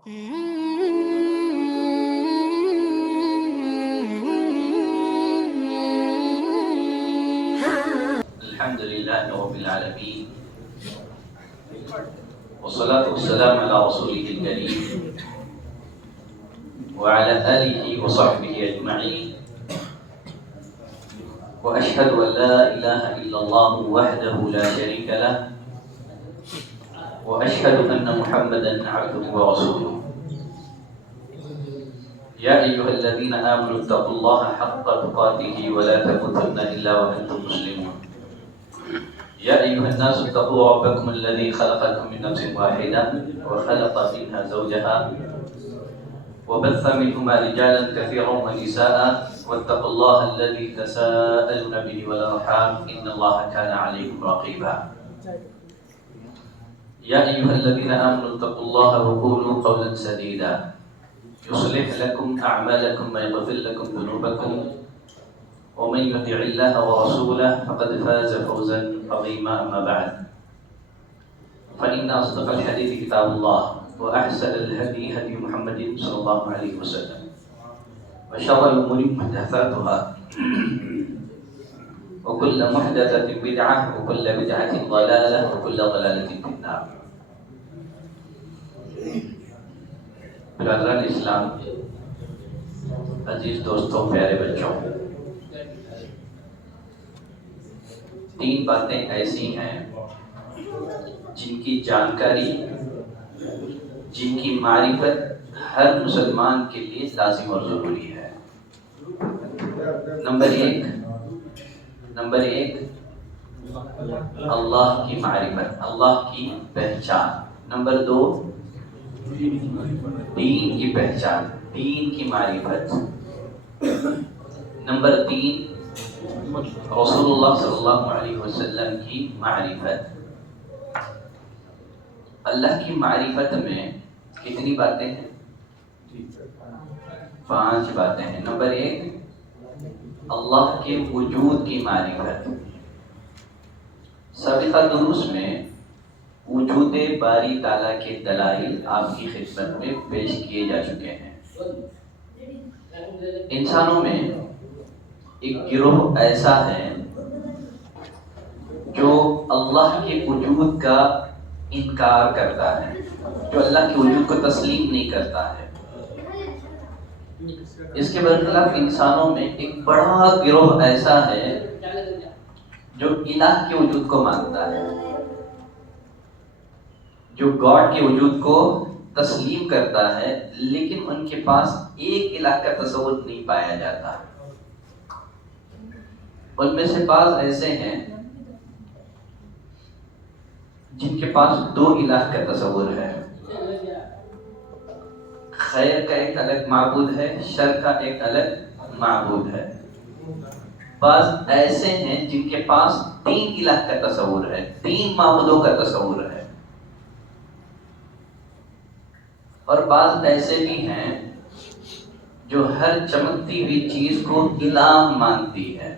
الحمد لله رب العالمين والصلاة والسلام على رسوله الكريم وعلى آله وصحبه أجمعين وأشهد أن لا إله إلا الله وحده لا شريك له وأشهد أن محمدا عبده ورسوله يا أيها الذين آمنوا اتقوا الله حق تقاته ولا تموتن إلا وأنتم مسلمون يا أيها الناس اتقوا ربكم الذي خلقكم من نفس واحدة وخلق منها زوجها وبث منهما رجالا كثيرا ونساء واتقوا الله الذي تساءلون به والأرحام إن الله كان عليكم رقيبا يا أيها الذين آمنوا اتقوا الله وقولوا قولا سديدا يصلح لكم أعمالكم ويغفر لكم ذنوبكم ومن يطع الله ورسوله فقد فاز فوزا عظيما أما بعد فإن أصدق الحديث كتاب الله وأحسن الهدي هدي محمد صلى الله عليه وسلم وشر الأمور محدثاتها وكل محدثة بدعة وكل بدعة ضلالة وكل ضلالة في النار. برادران اسلام، عزیز دوستوں، پیارے بچوں، تین باتیں ایسی ہیں جن کی جانکاری، جن کی معرفت ہر مسلمان کے لیے لازم اور ضروری ہے. نمبر ایک اللہ کی معرفت، اللہ کی پہچان. نمبر دو دین کی پہچان، دین کی معرفت. نمبر تین رسول اللہ صلی اللہ علیہ وسلم کی معرفت. اللہ کی معرفت میں کتنی باتیں ہیں؟ 5 باتیں ہیں. نمبر ایک اللہ کے وجود کی معرفت. سابقہ دروس میں وجود باری تعالیٰ کے دلائل آپ کی خدمت میں پیش کیے جا چکے ہیں. انسانوں میں ایک گروہ ایسا ہے جو اللہ کے وجود کا انکار کرتا ہے، جو اللہ کے وجود کو تسلیم نہیں کرتا ہے. اس کے برخلاف انسانوں میں ایک بڑا گروہ ایسا ہے جو الہ کے وجود کو مانتا ہے، جو گاڈ کے وجود کو تسلیم کرتا ہے، لیکن ان کے پاس ایک الہ کا تصور نہیں پایا جاتا. ان میں سے بعض ایسے ہیں جن کے پاس 2 الہ کا تصور ہے. خیر کا ایک الگ معبود ہے، شر کا ایک الگ معبود ہے. بعض ایسے ہیں جن کے پاس 3 الہ کا تصور ہے، 3 معبودوں کا تصور ہے. اور بعض ایسے بھی ہیں جو ہر چمکتی ہوئی چیز کو الہ مانتی ہے،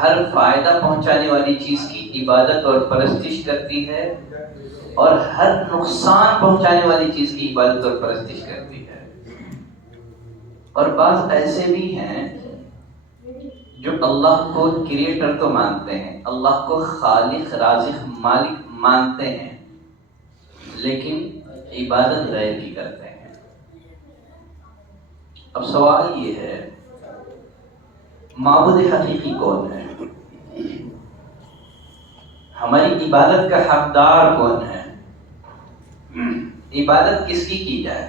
ہر فائدہ پہنچانے والی چیز کی عبادت اور پرستش کرتی ہے، اور ہر نقصان پہنچانے والی چیز کی عبادت اور پرستش کرتی ہے. اور بعض ایسے بھی ہیں جو اللہ کو کریٹر تو مانتے ہیں، اللہ کو خالق، رازق، مالک مانتے ہیں، لیکن عبادت غیر کی کرتے ہیں. اب سوال یہ ہے، معبود حقیقی کون ہے؟ ہماری عبادت کا حقدار کون ہے؟ عبادت کس کی جائے؟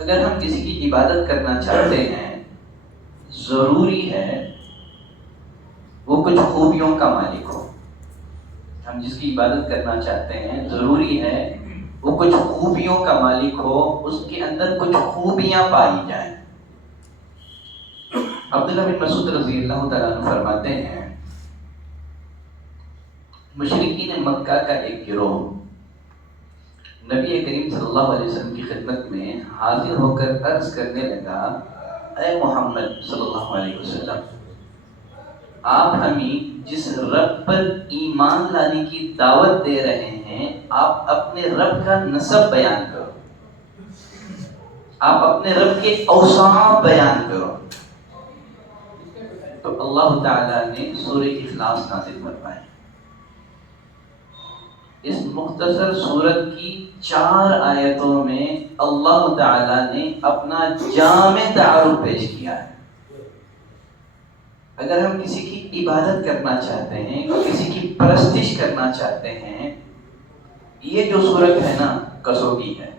اگر ہم کسی کی عبادت کرنا چاہتے ہیں، ضروری ہے وہ کچھ خوبیوں کا مالک ہو. ہم جس کی عبادت کرنا چاہتے ہیں، ضروری ہے وہ کچھ خوبیوں کا مالک ہو، اس کے اندر کچھ خوبیاں پائی جائیں. عبداللہ بن مسعود رضی اللہ تعالیٰ عنہ فرماتے ہیں، مشرکین مکہ کا ایک گروہ نبی کریم صلی اللہ علیہ وسلم کی خدمت میں حاضر ہو کر عرض کرنے لگا، اے محمد صلی اللہ علیہ وسلم، آپ ہمیں جس رب پر ایمان لانے کی دعوت دے رہے ہیں، آپ اپنے رب کا نسب بیان کرو، آپ اپنے رب کے اوصاف بیان کرو۔ تو اللہ تعالیٰ نے سورہ اخلاص نازل فرمائی۔ اس مختصر سورت کی 4 آیتوں میں اللہ تعالیٰ نے اپنا جامع تعارف پیش کیا ہے۔ اگر ہم کسی کی عبادت کرنا چاہتے ہیں، کسی کی پرستش کرنا چاہتے ہیں، یہ جو سورت ہے نا، کسوٹی ہے۔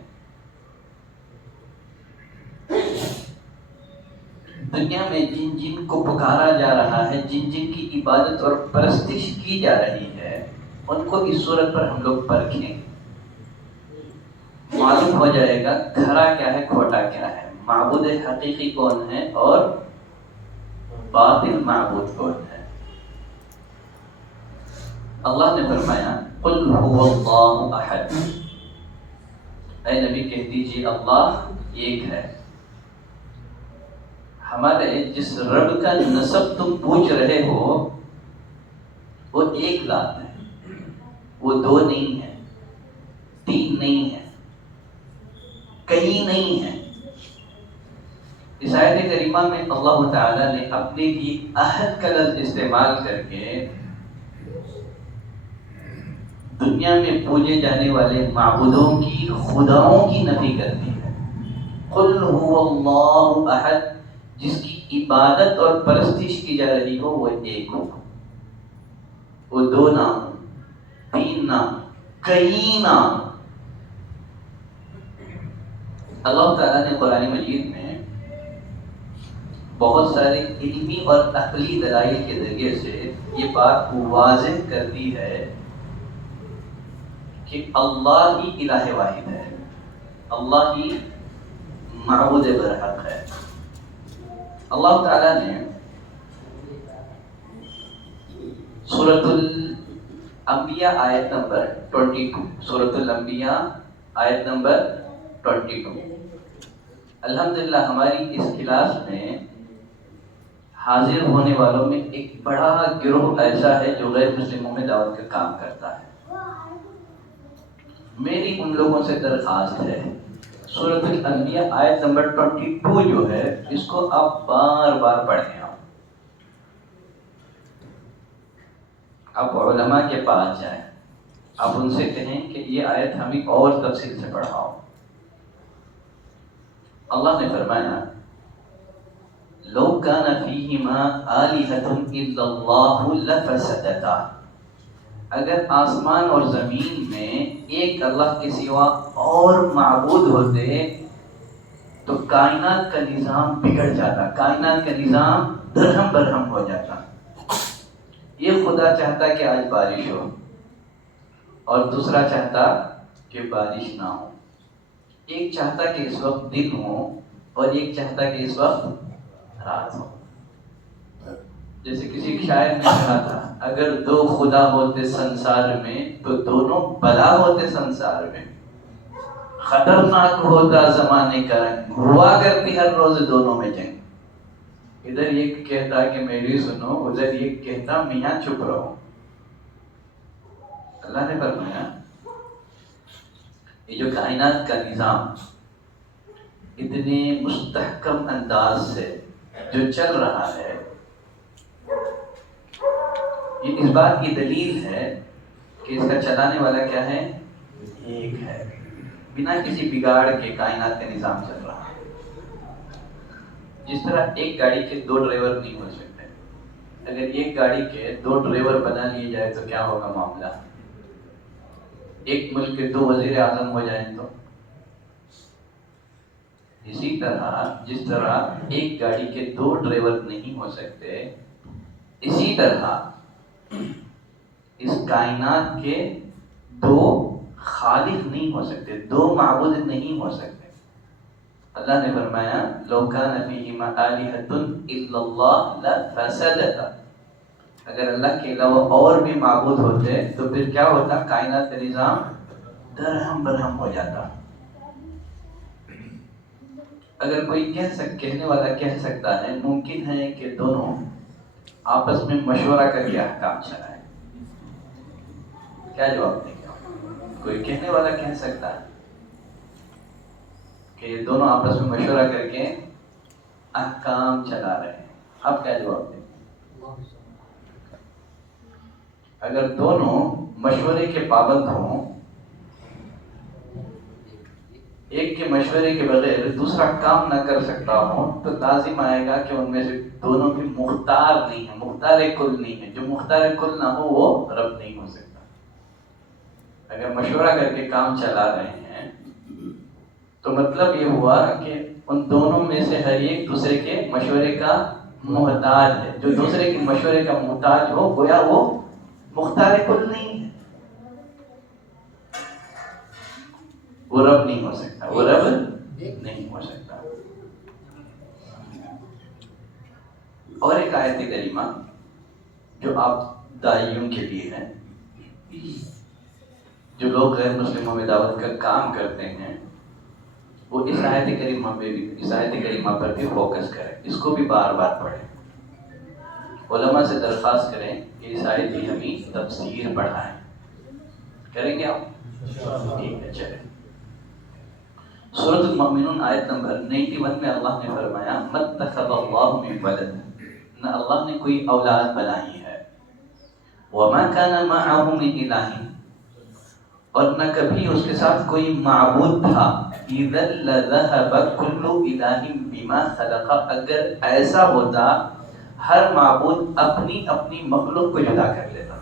دنیا میں جن جن کو پکارا جا رہا ہے، جن جن کی عبادت اور پرستش کی جا رہی ہے، ان کو اس صورت پر ہم لوگ پرکھیں، معلوم ہو جائے گا کھرا کیا ہے، کھوٹا کیا ہے، معبود حقیقی کون ہے اور باطل معبود کون ہے۔ اللہ نے فرمایا قل هو اللہ احد، اے نبی کہہ دیجیے اللہ ایک ہے۔ ہمارے جس رب کا نسب تم پوچھ رہے ہو وہ ایک ذات ہے، وہ 2 نہیں ہے، 3 نہیں ہے، کئی نہیں ہے۔ اس آیت کریمہ میں اللہ تعالیٰ نے اپنے کی احد کا لفظ استعمال کر کے دنیا میں پوجے جانے والے معبودوں کی، خداؤں کی نفی کر دی ہے۔ قل هو اللہ احد، جس کی عبادت اور پرستش کی جا رہی ہو وہ ایک ہو، وہ 2 نہ ہو، 3 نہ ہو، کئی نہ ہو۔ اللہ تعالیٰ نے قرآن مجید میں بہت سارے علمی اور عقلی دلائل کے ذریعے سے یہ بات واضح کر دی ہے کہ اللہ ہی الہ واحد ہے، اللہ ہی معبود برحق ہے۔ اللہ تعالیٰ نے سورۃ الانبیاء آیت نمبر 22، سورۃ الانبیاء آیت نمبر 22۔ الحمدللہ ہماری اس کلاس میں حاضر ہونے والوں میں ایک بڑا گروہ ایسا ہے جو غیر مسلموں میں دعوت کا کام کرتا ہے۔ میری ان لوگوں سے درخواست ہے، سورۃ الانبیاء آیت نمبر 22 جو ہے اس کو آپ بار بار پڑھیں۔ آپ علماء کے پاس جائیں، آپ ان سے کہیں کہ یہ آیت ہمیں اور تفصیل سے پڑھاؤ۔ اللہ نے فرمایا لو کان فیہما آلہۃ الا اللہ لفسدتا، اگر آسمان اور زمین میں ایک اللہ کے سوا اور معبود ہوتے تو کائنات کا نظام بگڑ جاتا، کائنات کا نظام درہم برہم ہو جاتا۔ یہ خدا چاہتا کہ آج بارش ہو اور دوسرا چاہتا کہ بارش نہ ہو، ایک چاہتا کہ اس وقت دن ہو اور ایک چاہتا کہ اس وقت رات ہو۔ جیسے کسی شاعر نے کہا تھا اگر 2 خدا ہوتے سنسار میں تو دونوں بلا ہوتے سنسار میں، خطرناک ہوتا زمانے کا رنگ، ہوا کرتی ہر روز دونوں میں جنگ۔ ادھر یہ کہتا کہ میری سنو، ادھر یہ کہتا میاں چپ رہو۔ اللہ نے فرمایا یہ جو کائنات کا نظام اتنے مستحکم انداز سے جو چل رہا ہے، یہ اس بات کی دلیل ہے کہ اس کا چلانے والا کیا ہے؟ ایک ہے، بنا کسی بگاڑ کے کائنات کا نظام چل رہا ہے۔ جس طرح ایک گاڑی کے 2 ڈرائیور نہیں ہو سکتے، اگر ایک گاڑی کے 2 ڈرائیور بنا لیے جائے تو کیا ہوگا معاملہ؟ ایک ملک کے 2 وزیر اعظم ہو جائیں تو اسی طرح جس طرح ایک گاڑی کے 2 ڈرائیور نہیں ہو سکتے، اسی طرح اس کائنات کے 2 خالق نہیں ہو سکتے، 2 معبود نہیں ہو سکتے۔ اللہ نے فرمایا لو کان فیہما آلہۃ الا اللہ لفسدتا، اگر اللہ کے علاوہ اور بھی معبود ہوتے تو پھر کیا ہوتا؟ کائنات کا نظام درہم برہم ہو جاتا۔ اگر کوئی کہنے والا کہہ سکتا ہے ممکن ہے کہ دونوں آپس میں مشورہ کر کے احکام چلائیں. کیا جواب دیں گے؟ کوئی کہنے والا کہہ سکتا ہے کہ یہ دونوں آپس میں مشورہ کر کے احکام چلا رہے ہیں. آپ کیا جواب دیں؟ اگر دونوں مشورے کے پابند ہوں، ایک کے مشورے کے بغیر دوسرا کام نہ کر سکتا ہو، تو لازم آئے گا کہ ان میں سے دونوں بھی مختار نہیں ہے، مختار کل نہیں ہے. جو مختار کل نہ ہو وہ رب نہیں ہو سکتا. اگر مشورہ کر کے کام چلا رہے ہیں تو مطلب یہ ہوا کہ ان دونوں میں سے ہر ایک دوسرے کے مشورے کا محتاج ہے. جو دوسرے کے مشورے کا محتاج ہو گویا وہ مختار کل نہیں ہے، وہ رب نہیں ہو سکتا، وہ رب نہیں ہو سکتا. اور ایک آیت کریمہ جو آپ داعیوں کے لیے ہے، جو لوگ غیر مسلموں میں دعوت کا کام کرتے ہیں، وہ اس آیت کریمہ پر بھی فوکس کریں، اس کو بھی بار بار پڑھیں. علماء سے درخواست کریں کہ اس آیت کی ہمیں تفسیر پڑھائیں. کریں گے آپ؟ ٹھیک ہے، چلیں. سورۃ المؤمنون آیت نمبر 91 میں اللہ نے فرمایا مَتَّخَذَ اللَّهُ مِن وَلَدٍ، نہ اللہ نے کوئی اولاد بنائی ہے. وَمَا كَانَ مَعَهُ مِنْ إِلَٰهٍ، اور نہ کبھی اس کے ساتھ کوئی معبود تھا. إِذًا لَذَهَبَ كُلُّ إِلَٰهٍ بِمَا خَلَقَ، اگر ایسا ہوتا ہر معبود اپنی اپنی مخلوق کو جدا کر لیتا.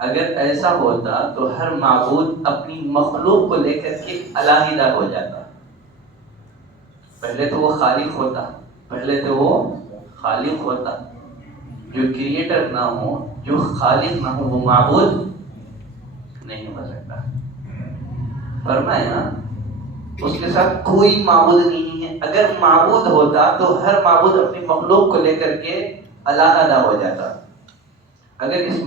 اگر ایسا ہوتا تو ہر معبود اپنی مخلوق کو لے کر کے علیحدہ ہو جاتا. پہلے تو وہ خالق ہوتا، جو کریٹر نہ ہو، جو خالق نہ ہو، وہ معبود نہیں ہو سکتا. فرمایا اس کے ساتھ کوئی معبود نہیں ہے. اگر معبود ہوتا تو ہر معبود اپنی مخلوق کو لے کر کے علیحدہ ہو جاتا. اگر اس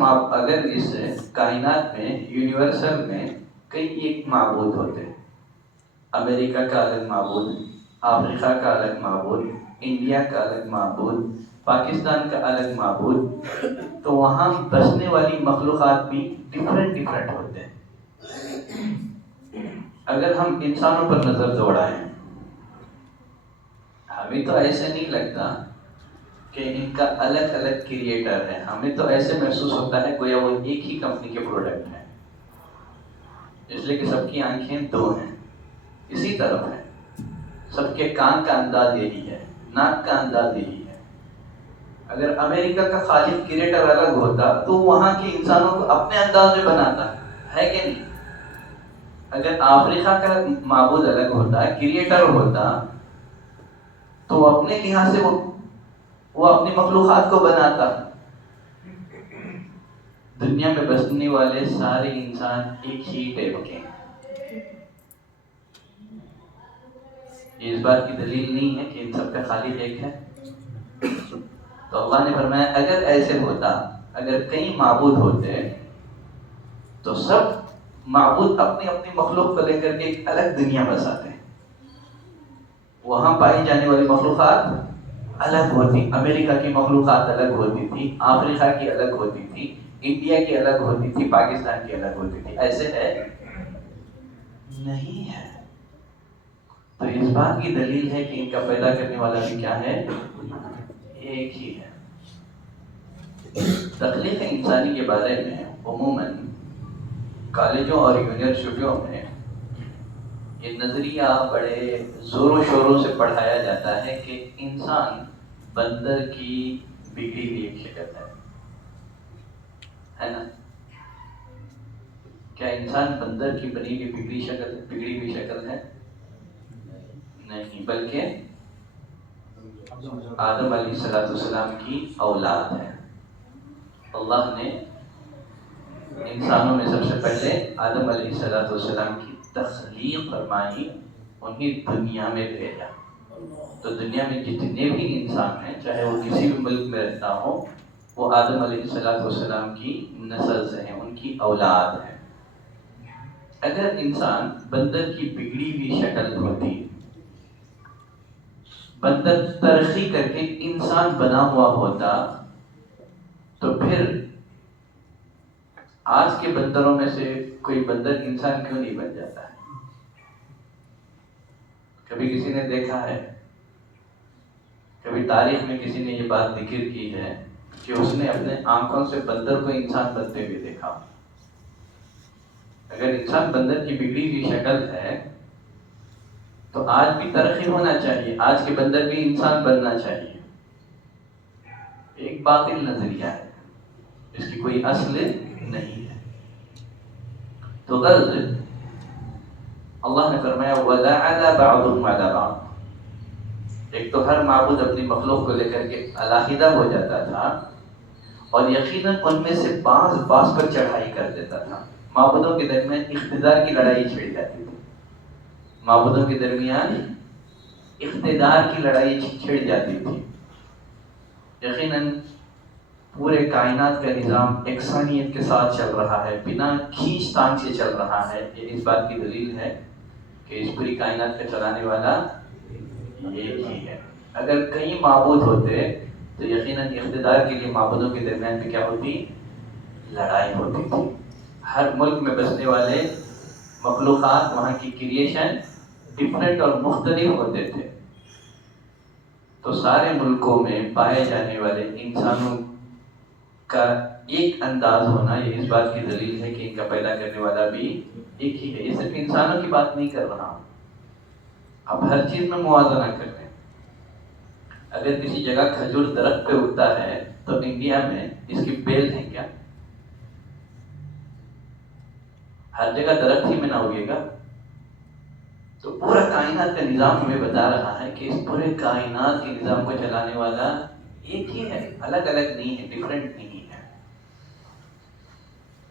کائنات میں، یونیورسل میں کئی ایک معبود ہوتے، امریکہ کا الگ معبود، افریقہ کا الگ معبود، انڈیا کا الگ معبود، پاکستان کا الگ معبود، تو وہاں بسنے والی مخلوقات بھی ڈفرینٹ ہوتے ہیں. اگر ہم انسانوں پر نظر دوڑائیں، ہمیں تو ایسے نہیں لگتا کہ ان کا الگ الگ کریٹر ہے. ہمیں تو ایسے محسوس ہوتا ہے گویا وہ ایک ہی کمپنی کے پروڈکٹ ہیں، اس لیے کہ سب کی آنکھیں دو ہیں، اسی طرف ہیں. سب کے کان کا انداز یہی ہے، ناک کا انداز یہی ہے. اگر امریکہ کا خالق کریٹر الگ ہوتا تو وہاں کے انسانوں کو اپنے انداز میں بناتا ہے کہ نہیں. اگر افریقہ کا معبود الگ ہوتا، کریٹر ہوتا، تو اپنے لحاظ سے وہ اپنی مخلوقات کو بناتا. دنیا میں بسنے والے سارے انسان ایک ہی ٹائپ کے ہیں. یہ اس بات کی دلیل نہیں ہے کہ ان سب کا خالق ایک ہے. تو اللہ نے فرمایا اگر ایسے ہوتا، اگر کئی معبود ہوتے تو سب معبود اپنی اپنی مخلوق کو لے کر کے ایک الگ دنیا بساتے. وہاں پائی جانے والی مخلوقات الگ ہوتی، امریکہ کی مخلوقات الگ ہوتی تھی، افریقہ کی الگ ہوتی تھی، انڈیا کی الگ ہوتی تھی، پاکستان کی الگ ہوتی تھی. ایسے ہے نہیں ہے. تو اس بات کی دلیل ہے کہ ان کا پیدا کرنے والا بھی کیا ہے؟ ایک ہی ہے. تخلیق انسانی کے بارے میں عموماً کالجوں اور یونیورسٹیوں میں یہ نظریہ بڑے زور و شوروں سے پڑھایا جاتا ہے کہ انسان بندر کی بگڑی ہوئی ایک شکل ہے نا؟ کیا انسان بندر کی بنی ہوئی بگڑی ہوئی شکل ہے؟ نہیں، بلکہ آدم علیہ السلام کی اولاد ہے. اللہ نے انسانوں میں سب سے پہلے آدم علیہ السلام کی تخلیق فرمائی، انہیں دنیا میں بھیجا. تو دنیا میں جتنے بھی انسان ہیں، چاہے وہ کسی بھی ملک میں رہتا ہو، وہ آدم علیہ السلام کی نسل سے ہیں، ان کی اولاد ہیں. اگر انسان بندر کی بگڑی ہوئی شکل ہوتی، بندر ترقی کر کے انسان بنا ہوا ہوتا، پھر آج کے بندروں میں سے کوئی بندر انسان کیوں نہیں بن جاتا ہے؟ کبھی کسی نے دیکھا ہے، کبھی تاریخ میں کسی نے یہ بات ذکر کی ہے کہ اس نے اپنے آنکھوں سے بندر کو انسان بنتے ہوئے دیکھا؟ اگر انسان بندر کی بگڑی ہوئی شکل ہے تو آج بھی ترقی ہونا چاہیے، آج کے بندر بھی انسان بننا چاہیے۔ ایک باطل نظریہ ہے، اس کی کوئی اصل نہیں ہے۔ تو غرض اللہ نے فرمایا وَلَعَلَ بَعْضُهُمْ عَلَى بَعْضٍ، ایک تو ہر معبود اپنی مخلوق کو لے کر کے علیحدہ ہو جاتا تھا، اور یقیناً ان میں سے بعض پر چڑھائی کر دیتا تھا۔ معبودوں کے درمیان اقتدار کی لڑائی چھڑ جاتی تھی، معبودوں کے درمیان اقتدار کی لڑائی چھڑ جاتی تھی۔ یقیناً پورے کائنات کا نظام یکسانیت کے ساتھ چل رہا ہے، بنا کھینچ تان سے چل رہا ہے۔ یہ اس بات کی دلیل ہے کہ اس پوری کائنات کا چلانے والا ایک ہی ہے۔ اگر کئی معبود ہوتے تو یقیناً اقتدار کے لیے معبودوں کے درمیان بھی کیا ہوتی؟ لڑائی ہوتی تھی۔ ہر ملک میں بسنے والے مخلوقات، وہاں کی کریشن ڈفرینٹ اور مختلف ہوتے تھے، تو سارے ملکوں میں پائے جانے والے انسانوں کا ایک انداز ہونا یہ اس بات کی دلیل ہے کہ ان کا پیدا کرنے والا بھی ایک ہی ہے۔ یہ صرف انسانوں کی بات نہیں کر رہا ہوں، اب ہر چیز میں موازنہ کر رہے ہیں۔ اگر کسی جگہ کھجور درخت پہ اگتا ہے تو انڈیا میں اس کی بیل ہے کیا؟ ہر جگہ درخت ہی میں نہ اگے گا۔ تو پورا کائنات کا نظام ہمیں بتا رہا ہے کہ اس پورے کائنات کے نظام کو چلانے والا ایک ہی ہے، الگ الگ نہیں ہے، ڈفرینٹ نہیں ہے۔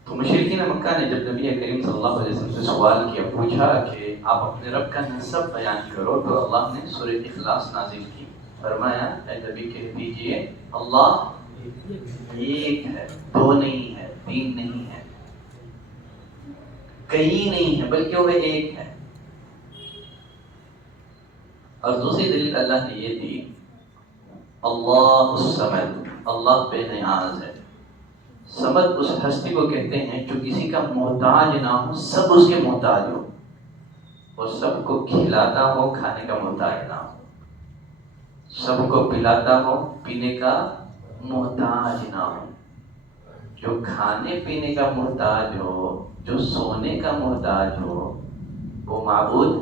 تو مشرکین مکہ نے جب نبی کریم صلی اللہ علیہ وسلم سے سوال کیا، پوچھا کہ آپ اپنے رب کا نسب بیان کرو، تو اللہ نے سورہ اخلاص نازل کی، فرمایا اے نبی کہہ دیجئے اللہ ایک ہے، دو نہیں ہے، تین نہیں ہے، کئی نہیں ہے، بلکہ وہ ایک ہے۔ اور دوسری دلیل اللہ نے یہ دی، اللہ الصمد، اللہ بے نیاز ہے۔ صمد اس ہستی کو کہتے ہیں جو کسی کا محتاج نہ ہو، سب اس کے محتاج ہو، اور سب کو کھلاتا ہو، کھانے کا محتاج نہ ہو، سب کو پلاتا ہو، پینے کا محتاج نہ ہو۔ جو کھانے پینے کا محتاج ہو، جو سونے کا محتاج ہو، وہ معبود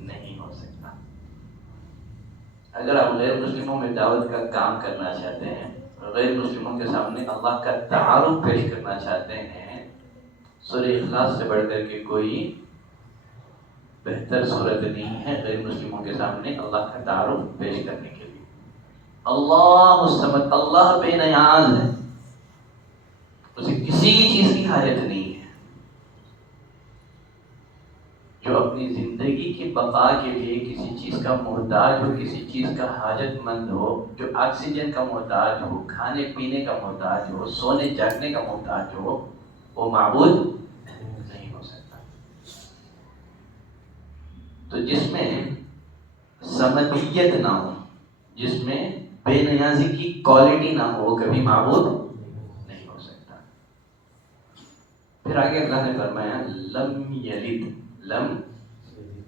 نہیں ہو سکتا۔ اگر آپ غیر مسلموں میں دعوت کا کام کرنا چاہتے ہیں، غیر مسلموں کے سامنے اللہ کا تعارف پیش کرنا چاہتے ہیں، سورہ اخلاص سے بڑھ کر کے کوئی بہتر صورت نہیں ہے غیر مسلموں کے سامنے اللہ کا تعارف پیش کرنے کے لیے۔ اللہ الصمد، اللہ بے نیاز ہے، اسے کسی چیز کی حاجت نہیں ہے۔ جو اپنی زندگی کی بقا کے لیے کسی چیز کا محتاج ہو، کسی چیز کا حاجت مند ہو، جو آکسیجن کا محتاج ہو، کھانے پینے کا محتاج ہو، سونے جاگنے کا محتاج ہو، وہ معبود نہیں ہو سکتا۔ تو جس میں سمدیت نہ ہو، جس میں بے نیازی کی کوالٹی نہ ہو، وہ کبھی معبود نہیں ہو سکتا۔ پھر آگے اللہ نے فرمایا لم یلد، لم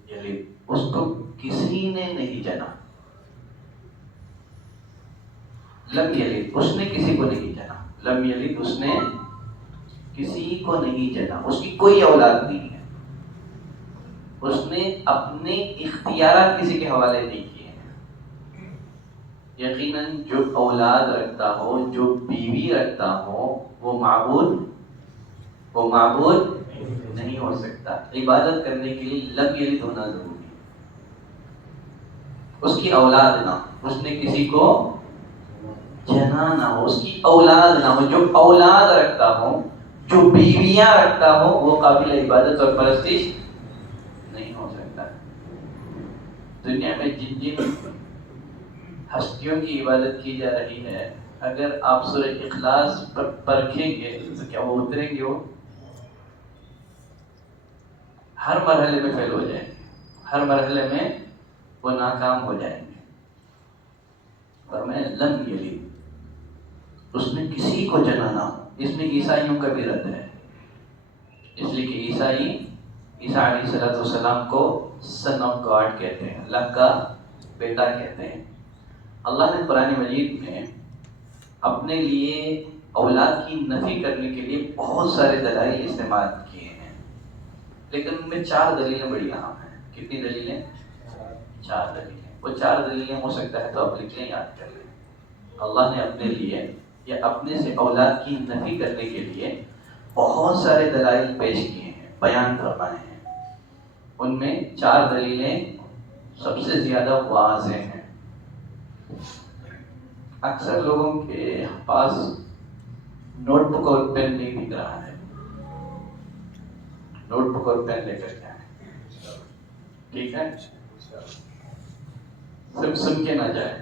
یلد، اس کو کسی نے نہیں جنا۔ لم یلد، اس نے کسی کو نہیں جنا۔ لم یلد، اس نے کسی کو نہیں جنا، اس کی کوئی اولاد نہیں ہے، اس نے اپنے اختیارات کسی کے حوالے نہیں کیے ہیں۔ یقیناً جو اولاد رکھتا ہو، جو بیوی رکھتا ہو، وہ معبود نہیں ہو سکتا۔ عبادت کرنے کے لیے لم یلد ہونا ضروری ہے، اس کی اولاد نہ ہو، اس نے کسی کو جنا نہ ہو، اس کی اولاد نہ ہو۔ جو اولاد رکھتا ہو، جو بیویاں رکھتا ہو، وہ قابل عبادت اور پرستش نہیں ہو سکتا۔ دنیا میں جن جن ہستیوں کی عبادت کی جا رہی ہے، اگر آپ سورہ اخلاص پر پرکھیں گے تو کیا وہ اتریں گے؟ وہ ہر مرحلے میں فیل ہو جائیں گے، ہر مرحلے میں وہ ناکام ہو جائیں گے۔ فرمایا لم یلد، اس میں کسی کو جنا نہ ہو. اس میں عیسائیوں کا بھی رد ہے، اس لیے کہ عیسیٰ علیہ السلام کو سن آف گاڈ کہتے ہیں، اللہ کا بیٹا کہتے ہیں. اللہ نے قرآن مجید میں اپنے لیے اولاد کی نفی کرنے کے لیے بہت سارے دلائل استعمال کیے ہیں، لیکن ان میں 4 دلیلیں بڑی اہم ہیں. کتنی دلیلیں؟ 4 دلیلیں. وہ 4 دلیلیں ہو سکتا ہے تو آپ لکھ لیں، یاد کر لیں. اللہ نے اپنے لیے یا اپنے سے اولاد کی نفی کرنے کے لیے بہت سارے دلائل پیش کیے ہیں، بیان فرمائے ہیں. ان میں 4 دلیلیں سب سے زیادہ واضح ہیں. اکثر لوگوں کے پاس نوٹ بک اور پین نہیں دکھ رہا ہے. نوٹ بک اور پین لے کر کے آئیں، ٹھیک ہے؟ صرف سن کے نہ جائیں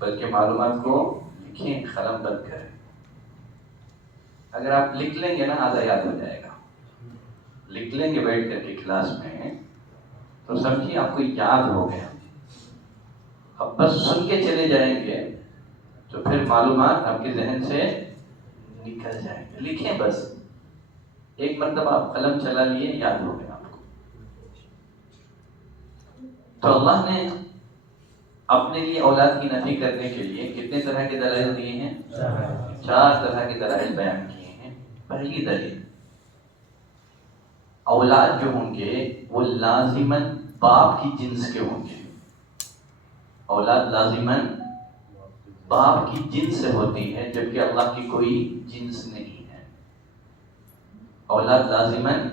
بلکہ معلومات کو لکھیں، قلم بند کریں. اگر آپ لکھ لیں گے نا آدھا یاد ہو جائے گا. لکھ لیں گے بیٹھ کر کے کلاس میں تو سمجھیے آپ کو یاد ہو گیا. اب بس سن کے چلے جائیں گے تو پھر معلومات آپ کے ذہن سے نکل جائیں گے. لکھیں بس، ایک مرتبہ آپ قلم چلا لیے، یاد ہو گیا آپ کو. تو اللہ نے اپنے لیے اولاد کی نفی کرنے کے لیے کتنے طرح کے دلائل دیے ہیں؟ 4 طرح کے دلائل بیان کیے ہیں. پہلی دلیل، اولاد جو ہوں گے وہ لازماً باپ کی جنس کے ہوں گے. اولاد لازماً باپ کی جنس سے ہوتی ہے، جبکہ اللہ کی کوئی جنس نہیں ہے. اولاد لازماً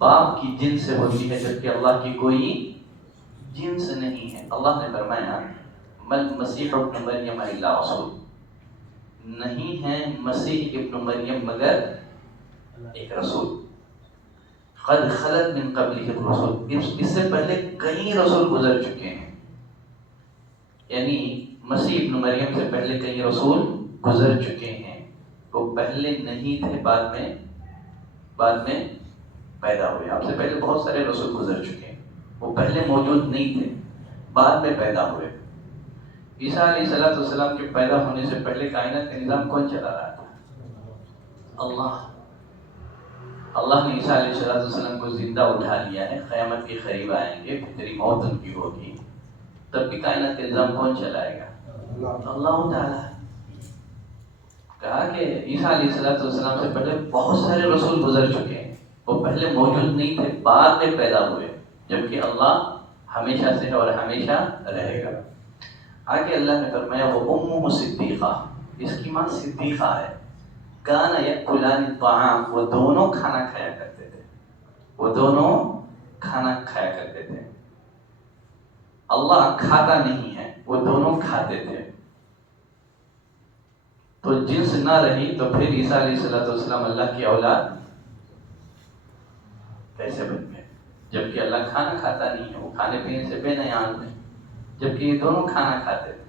باپ کی جنس سے ہوتی ہے، جبکہ اللہ کی کوئی جنس نہیں ہے. اللہ نے فرمایا مل مسیح ابن مریم الا رسول، نہیں ہے مسیح ابن مریم مگر ایک رسول. قد خلت من قبلہ الرسل، اس سے پہلے کئی رسول گزر چکے ہیں. یعنی مسیح ابن مریم سے پہلے کئی رسول گزر چکے ہیں. وہ پہلے نہیں تھے، بعد میں پیدا ہوئے. آپ سے پہلے بہت سارے رسول گزر چکے ہیں، وہ پہلے موجود نہیں تھے، بعد میں پیدا ہوئے. عیسیٰ علیہ السلام کے پیدا ہونے سے پہلے کائنات کا نظام کون چلا رہا تھا؟ اللہ. اللہ نے عیسیٰ علیہ السلام کو زندہ اٹھا لیا ہے. قیامت کے قریب آئیں گے، تیری موت ان کی ہوگی، تب بھی کائنات کا نظام کون چلائے گا؟ اللہ تعالیٰ. کہا کہ عیسیٰ علیہ السلام سے پہلے بہت سارے رسول گزر چکے ہیں، وہ پہلے موجود نہیں تھے، بعد میں پیدا ہوئے، جبکہ اللہ ہمیشہ سے ہے اور ہمیشہ رہے گا. آگے اللہ نے فرمایا وہ ام صدیقہ، اس کی ماں صدیقہ ہے. کانا یاکلان الطعام، وہ دونوں کھانا کھایا کرتے تھے. وہ دونوں کھانا کھایا کرتے تھے. اللہ کھاتا نہیں ہے، وہ دونوں کھاتے تھے. تو جنس نہ رہی تو پھر عیسیٰ علیہ السلام اللہ کی اولاد کیسے بن گئے؟ جبکہ اللہ کھانا کھاتا نہیں ہے، وہ کھانے پینے سے بے نیاز ہے، جبکہ یہ دونوں کھانا کھاتے تھے.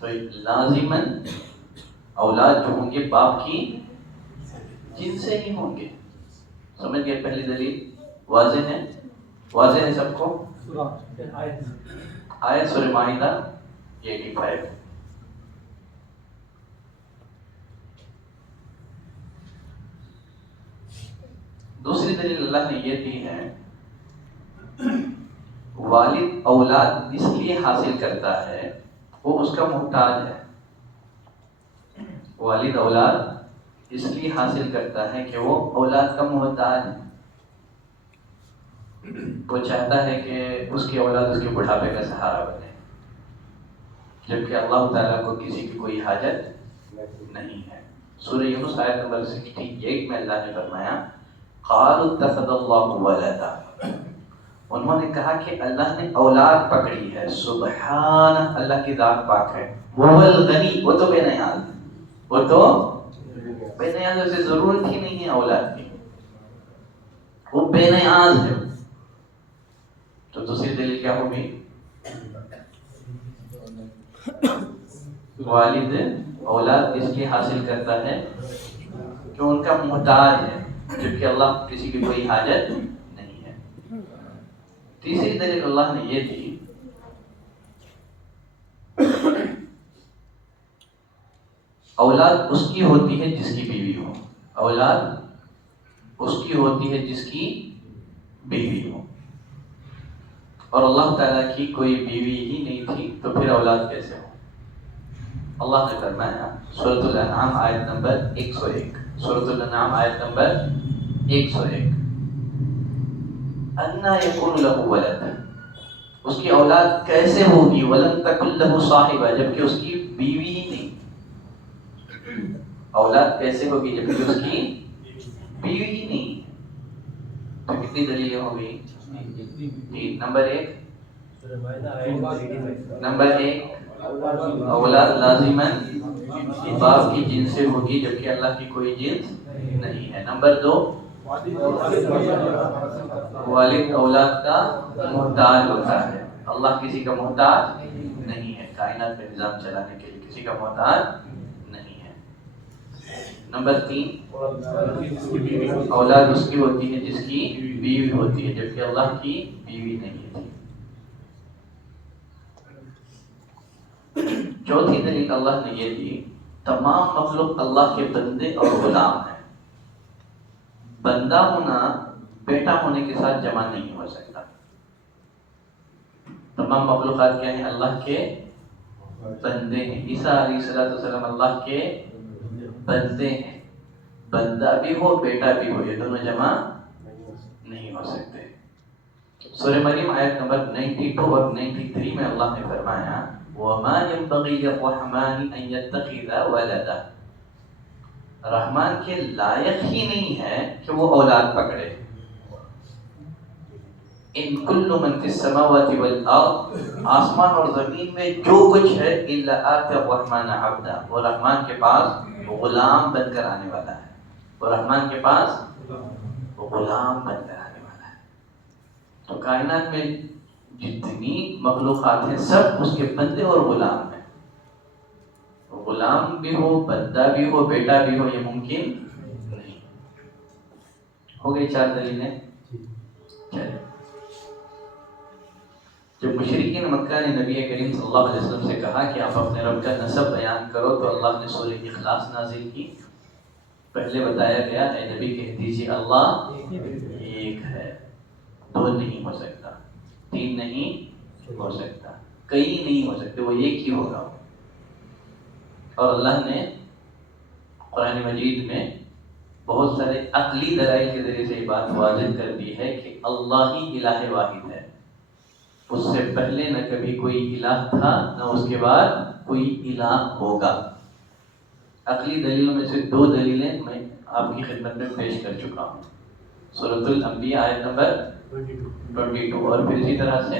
تو لازماً اولاد جو ہوں گے باپ کی جن سے ہی ہوں گے. سمجھ گئے؟ پہلی دلیل واضح ہے، واضح ہے سب کو. آیت سورہ مائدہ 85. دوسری دلیل اللہ نے یہ دی ہے، والد اولاد اس لیے حاصل کرتا ہے وہ اس کا محتاج ہے. والد اولاد اس لیے حاصل کرتا ہے کہ وہ اولاد کا محتاج ہے. وہ چاہتا ہے کہ اس کی اولاد اس کے بڑھاپے کا سہارا بنے، جبکہ اللہ تعالیٰ کو کسی کی کوئی حاجت نہیں ہے. سورہ یونس آیت نمبر 68 میں اللہ نے فرمایا قالوا اتخذ اللہ ولدا، انہوں نے کہا کہ اللہ نے اولاد پکڑی ہے. سبحان، اللہ کی ذات پاک ہے. وہ الغنی، وہ تو بے نیاز ہے، وہ تو بے نیاز ہے، اسے ضرورت ہی نہیں ہے اولاد کی، وہ بے نیاز ہے. تو دوسری دلیل کیا ہوگی؟ والد اولاد اس لیے حاصل کرتا ہے کہ ان کا محتاج ہے، جبکہ اللہ کسی کی کوئی حاجت نہیں ہے. تیسری دلیل اللہ نے یہ دی اولاد اس کی ہوتی ہے جس کی بیوی ہو، اولاد اس کی ہوتی ہے جس کی بیوی ہو، اور اللہ تعالیٰ کی کوئی بیوی ہی نہیں تھی تو پھر اولاد کیسے ہو؟ اللہ نے فرمایا سورۃ الانعام آیت نمبر 101، سورۃ الانعام آیت نمبر 101، اَنَّىٰ يَكُونُ لَهُ وَلَدٌ، اس کی اولاد کیسے ہوگی، وَلَمْ تَكُن لَهُ صَاحِبَةٌ، جبکہ اس کی بیوی ہی نہیں، اولاد کیسے ہوگی جبکہ اس کی بیوی ہی نہیں؟ تو کتنی دلیلیں ہو گئی؟ تین۔ نمبر ایک اولاد لازماً باپ کی جنس سے ہوگی جبکہ اللہ کی کوئی جنس نہیں ہے۔ نمبر دو والد اولاد کا محتاج ہوتا ہے، اللہ کسی کا محتاج نہیں ہے، کائنات کا نظام چلانے کے لیے کسی کا محتاج نہیں ہے۔ نمبر تین اولاد اس کی ہوتی ہے جس کی بیوی ہوتی ہے جبکہ اللہ کی بیوی نہیں تھی۔ چوتھی دلیل اللہ نے یہ دی، تمام مخلوق اللہ کے بندے اور غلام ہیں، بندہ ہونا بیٹا ہونے کے ساتھ جمع نہیں ہو سکتا۔ تمام مخلوقات کیا ہیں؟ اللہ کے بندے ہیں۔ عیسیٰ علیہ السلام اللہ کے بندے ہیں، بندہ بھی ہو بیٹا بھی ہو، یہ دونوں جمع نہیں ہو سکتے۔ سورہ مریم آیت نمبر 92 اور 93 میں اللہ نے فرمایا وَمَا يَنبَغِي لِلرَّحْمَنِ أَن يَتَّخِذَ وَلَدًا، رحمان کے لائق ہی نہیں ہے کہ وہ اولاد پکڑے۔ ان کل من فی السماوات والارض، آسمان اور زمین میں جو کچھ ہے، الا آتی الرحمن عبدا، وہ رحمان کے پاس غلام بن کر آنے والا ہے، وہ رحمان کے پاس غلام بن کر آنے والا ہے۔ تو کائنات میں جتنی مخلوقات ہیں سب اس کے بندے اور غلام ہیں، غلام بھی ہو بندہ بھی ہو بیٹا بھی ہو، یہ ممکن نہیں۔ ہو گئی چار دلیلیں۔ چلیں، جب مشرکین مکہ نے نبی کریم صلی اللہ علیہ وسلم سے کہا کہ آپ اپنے رب کا نسب بیان کرو تو اللہ نے سورہ اخلاص نازل کی۔ پہلے بتایا گیا اے نبی کہہ دیجیے اللہ ایک ہے، دو نہیں ہو سکتا، تین نہیں ہو سکتا، کئی نہیں ہو سکتے، وہ ایک ہی ہوگا۔ اور اللہ نے قرآن مجید میں بہت سارے عقلی دلائل کے ذریعے سے یہ بات واضح کر دی ہے کہ اللہ ہی الہ واحد ہے، اس سے پہلے نہ کبھی کوئی الہ تھا نہ اس کے بعد کوئی الہ ہوگا۔ عقلی دلیلوں میں سے دو دلیلیں میں آپ کی خدمت میں پیش کر چکا ہوں، سورۃ الانبیاء آیت نمبر 22 اور پھر اسی طرح سے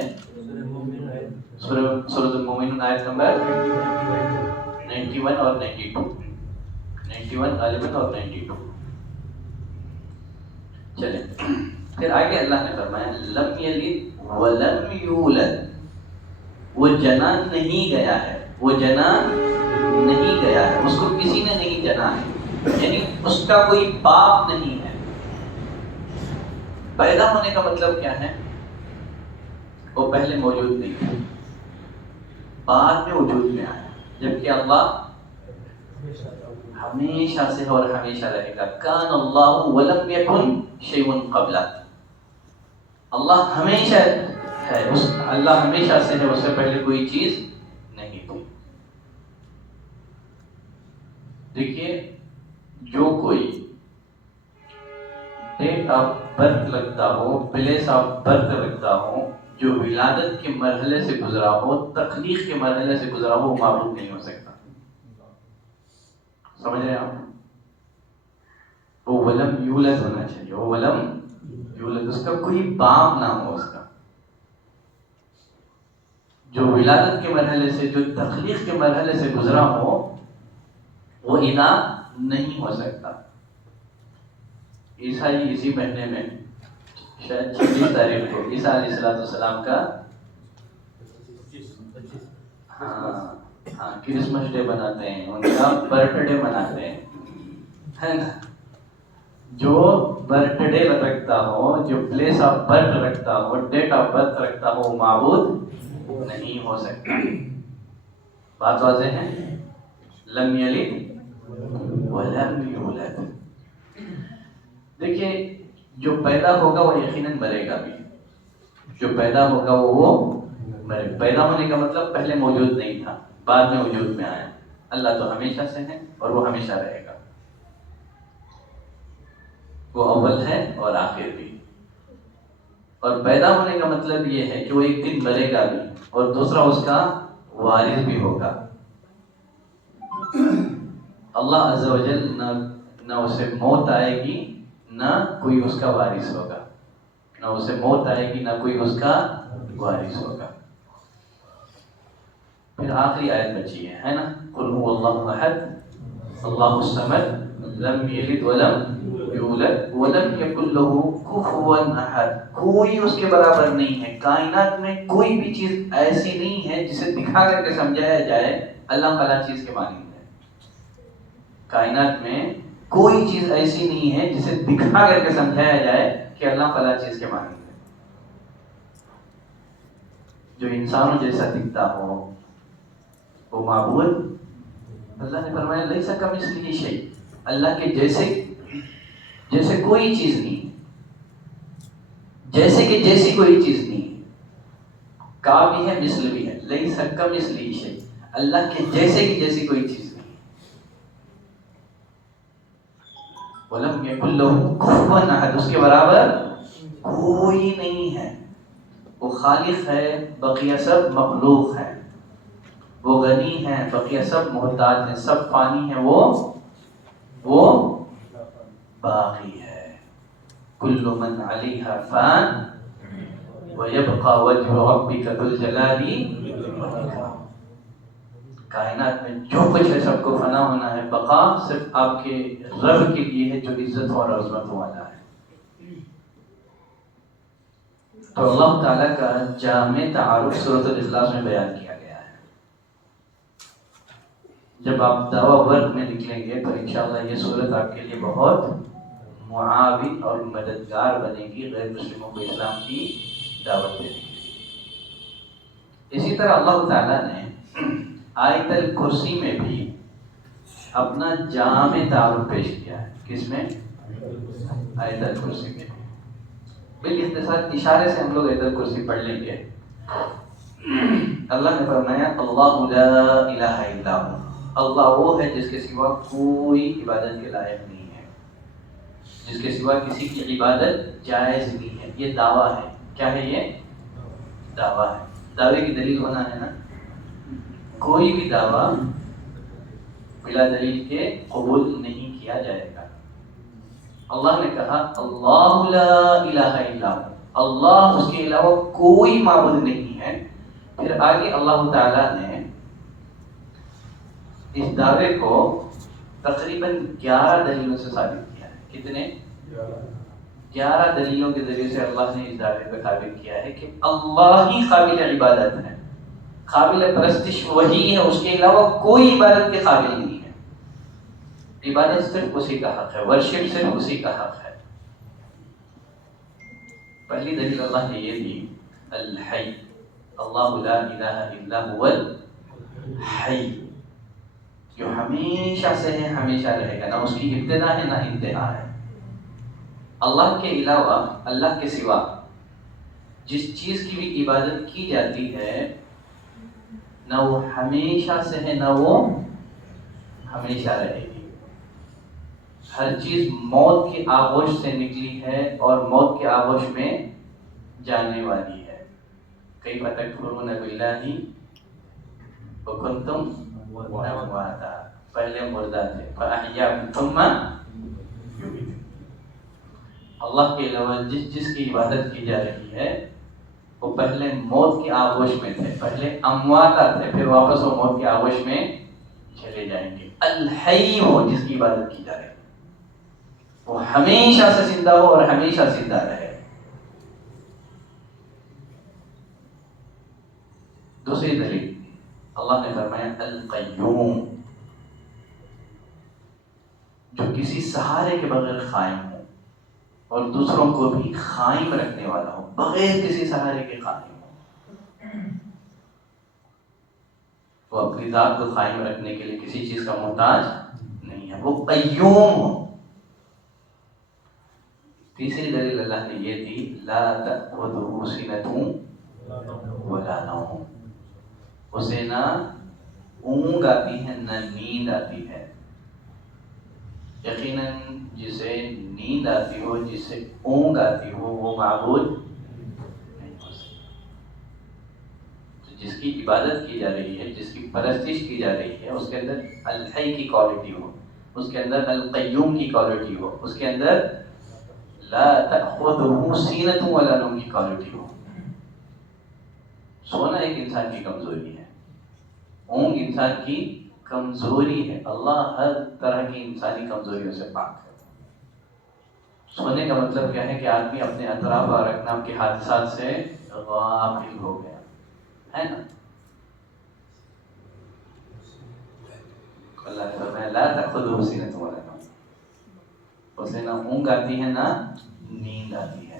سورۃ المومنون آیت نمبر 91 اور 92 غالباً اور 92۔ چلیں پھر آگے اللہ نے فرمایا لم یلد ولم یولد، وہ جنا نہیں گیا ہے، وہ جنا نہیں گیا ہے، اس کو کسی نے نہیں جنا ہے، یعنی اس کا کوئی باپ نہیں ہے۔ پیدا ہونے کا مطلب کیا ہے؟ وہ پہلے موجود نہیں تھا، بعد میں وجود میں آیا، جبکہ اللہ ہمیشہ سے اور ہمیشہ رہے گا۔ کان اللہ ولم یکن شیء قبلہ، اللہ ہمیشہ ہے، اللہ ہمیشہ سے ہے، اس سے پہلے کوئی چیز نہیں تھی۔ دیکھیے جو کوئی ڈیٹ آف برتھ لگتا ہو، پلیس آف برتھ لگتا ہو، جو ولادت کے مرحلے سے گزرا ہو، تخلیق کے مرحلے سے گزرا ہو، وہ معبود نہیں ہو سکتا۔ سمجھ رہے ہیں آپ؟ وہ ولم یولد ہونا چاہیے، وہ ولم یولد، اس کا کوئی باپ نہ ہو، اس کا جو ولادت کے مرحلے سے، جو تخلیق کے مرحلے سے گزرا ہو، وہ الہ نہیں ہو سکتا۔ عیسائی اسی مہینے میں شاید 26 تاریخ کو عیسیٰ علیہ السلام کا کرسمس ڈے مناتے ہیں، ان کا برتھ ڈے مناتے ہیں، ہے نا؟ جو برتھ ڈے رکھتا ہو، جو پلیس آف برتھ رکھتا ہو، ڈیٹ آف برتھ رکھتا ہو، وہ معبود نہیں ہو سکتا۔ بات واضح ہے؟ لم یلد ولم یولد. دیکھیے جو پیدا ہوگا وہ یقیناً مرے گا بھی. جو پیدا ہوگا وہ مرے. پیدا ہونے کا مطلب پہلے موجود نہیں تھا، بعد میں وجود میں آیا. اللہ تو ہمیشہ سے ہے اور وہ ہمیشہ رہے گا. وہ اول ہے اور آخر بھی. اور پیدا ہونے کا مطلب یہ ہے کہ وہ ایک دن مرے گا بھی اور دوسرا اس کا وارث بھی ہوگا. اللہ عز و جل نہ اسے موت آئے گی نہ کوئی اس کا وارث ہوگا. نہ اسے موت آئے گی نہ کوئی اس کا وارث ہوگا. پھر آخری آیت بچی ہے نا، قل هو اللہ احد اللہ الصمد لم یلد ولم یولد ولم یکن له کفوا احد. کوئی اس کے برابر نہیں ہے. کائنات میں کوئی بھی چیز ایسی نہیں ہے جسے دکھا کر کے سمجھایا جائے اللہ فلاں چیز کے مانند ہے. کائنات میں کوئی چیز ایسی نہیں ہے جسے دکھا کر کے سمجھایا جائے کہ اللہ فلاں چیز کے مانند ہے. جو انسانوں جیسا دکھتا ہو وہ معبود. اللہ نے فرمایا لیس کمثلہ شیء. اللہ کے جیسے کوئی چیز نہیں. جیسے کہ جیسی کوئی چیز نہیں. کا بھی ہے مثل بھی ہے. لیس کمثلہ شیء. اللہ کے جیسے کی جیسی کوئی چیز نہیں. ولم یکن لہ کفوا احد. اس کے برابر کوئی نہیں ہے. وہ خالق ہے، بقیہ سب مخلوق ہے. وہ غنی ہے، بقیہ سب محتاج ہیں. سب فانی ہے، وہ باقی ہے. کل من علیہا فان ویبقى وجہ ربک ذو الجلال والاکرام. کائنات میں جو کچھ ہے سب کو فنا ہونا ہے. بقا صرف آپ کے رب کے لیے ہے جو عزت اور عظمت والا ہے. تو اللہ تعالیٰ کا جامع تعارف سورۃ الاخلاص میں بیان کیا گیا ہے. جب آپ دعویٰ ورک میں نکلیں گے تو انشاءاللہ یہ سورت آپ کے لیے بہت معاون اور مددگار بنے گی غیر مسلموں کو اسلام کی دعوت دینے کے لیے. اسی طرح اللہ تعالیٰ نے آیت الکرسی میں بھی اپنا جامع تعارف پیش کیا ہے. کس میں؟ آیت الکرسی میں. بالاختصار اشارے سے ہم لوگ آیت الکرسی پڑھ لیں گے. اللہ نے فرمایا اللہ لا الہ الا ہو. اللہ وہ ہے جس کے سوا کوئی عبادت کے لائق نہیں ہے، جس کے سوا کسی کی عبادت جائز نہیں ہے. یہ دعویٰ ہے. کیا ہے یہ؟ دعویٰ ہے. دعوے کی دلیل ہونا ہے نا. کوئی بھی دعویٰ بلا دلیل کے قبول نہیں کیا جائے گا. اللہ نے کہا اللہ لا الہ الا ہو. اللہ اس کے علاوہ کوئی معبود نہیں ہے. پھر آگے اللہ تعالیٰ نے اس دعوے کو تقریباً 11 دلیلوں سے ثابت کیا ہے. کتنے؟ 11 دلیلوں کے ذریعے سے اللہ نے اس دعوے کو ثابت کیا ہے کہ اللہ ہی قابل عبادت ہے، قابل پرستش وہی ہے. اس کے علاوہ کوئی عبادت کے قابل نہیں ہے. عبادت صرف اسی کا حق ہے. ورشپ صرف اسی کا حق ہے. پہلی دلیل اللہ نے یہ دی الحی. اللہ لا الہ الا هو الحی، جو ہمیشہ سے ہے ہمیشہ رہے گا. نہ اس کی ابتدا ہے نہ انتہا ہے. اللہ کے علاوہ، اللہ کے سوا جس چیز کی بھی عبادت کی جاتی ہے نہ وہ ہمیشہ سے ہے نہ وہ ہمیشہ رہے گی. ہر چیز موت کی آغوش سے نکلی ہے اور موت کے آغوش میں جانے والی ہے. کیف تکفرون باللہ وکنتم امواتا. پہلے مردہ تھے فاحیاکم ثم یمیتکم. اللہ کے علاوہ جس کی عبادت کی جا رہی ہے وہ پہلے موت کی آغوش میں تھے. پہلے امواتا تھے، پھر واپس وہ موت کی آغوش میں چلے جائیں گے. الحی ہو جس کی عبادت کی جا رہی ہے، وہ ہمیشہ سے زندہ ہو اور ہمیشہ زندہ رہے. دوسری دلیل اللہ نے فرمایا القیوم، جو کسی سہارے کے بغیر قائم ہو اور دوسروں کو بھی قائم رکھنے والا ہو، بغیر کسی سہارے کے قائم ہو. وہ اپنی ذات کو قائم رکھنے کے لیے کسی چیز کا محتاج نہیں ہے. ہیں، وہ قیوم ہو۔ تیسری دلیل اللہ نے یہ دی، لا تأخذہ سنۃ ولا نوم، اسے نہ اونگ آتی ہے نہ نیند آتی ہے۔ یقیناً جسے نیند آتی ہو، جسے اونگ آتی ہو، وہ معبود نہیں ہو سکتا۔ تو جس کی عبادت کی جا رہی ہے، جس کی پرستش کی جا رہی ہے، اس کے اندر الحی کی کوالٹی ہو، اس کے اندر القیوم کی کوالٹی ہو، اس کے اندر لا تأخذہ سینۃ ولا نوم کی کوالٹی ہو۔ سونا ایک انسان کی کمزوری ہے، اونگ انسان کی کمزوری ہے۔ اللہ ہر طرح کی انسانی کمزوریوں سے پاک ہے۔ سونے کا مطلب کیا ہے کہ آدمی اپنے اطراف اور اکناف کے حادثات سے غافل ہو گیا ہے نا۔ اللہ نے فرمایا لا تأخذہ سنۃ ولا نوم، اسے نہ اونگ آتی ہے نہ نیند آتی ہے۔